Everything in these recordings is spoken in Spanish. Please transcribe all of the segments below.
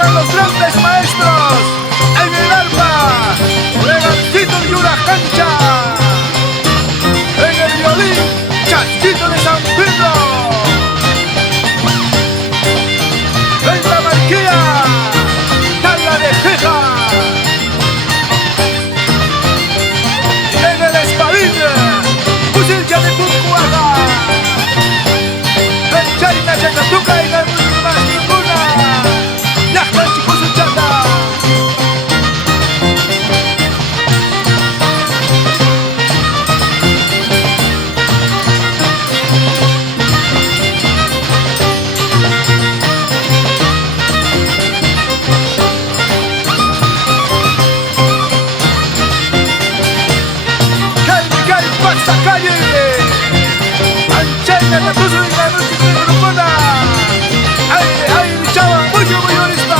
tocan los grandes maestros en el arpa, Legancito y una cancha, en el violín, Chasquito de San Pedro, en la marquilla, Tala de Jeja, y en el espadín, Fusilcha de Cuncuaga, en Charina, Chacatuca y en el calle, Ancheta, la tuya y la noche de Grupona. Ay, chava, muy lista.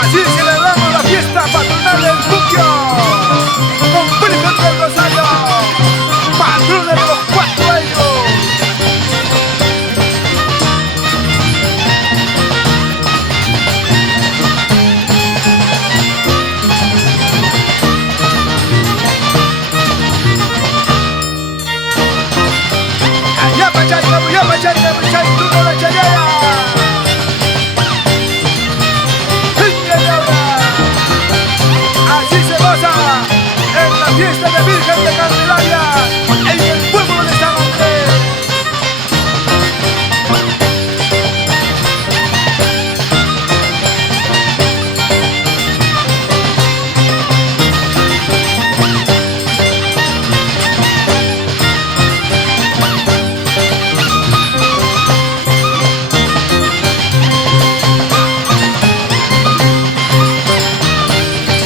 Así celebramos la fiesta patronal del Puquio, con Virgen del Rosario, patrona de los 4 años. Allá pachai, tú no la chayaya. En la fiesta de Virgen de Candelaria, en el pueblo de San Andrés.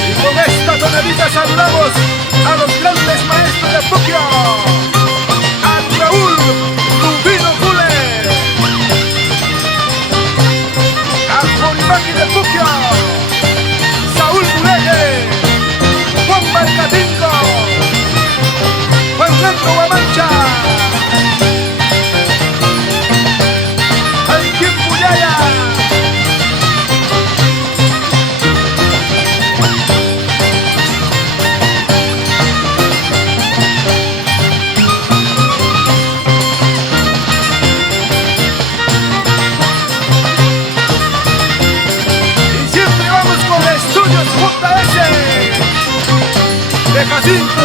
Y con esta tonadita saludamos a los grandes maestros de Puquio, a Raúl Rubino Cule, a Jorimaki de Puquio, Saúl Buleje, Juan Marcatinco, Fernando Guamancha, Alquim Puyaya. JS de Jacinto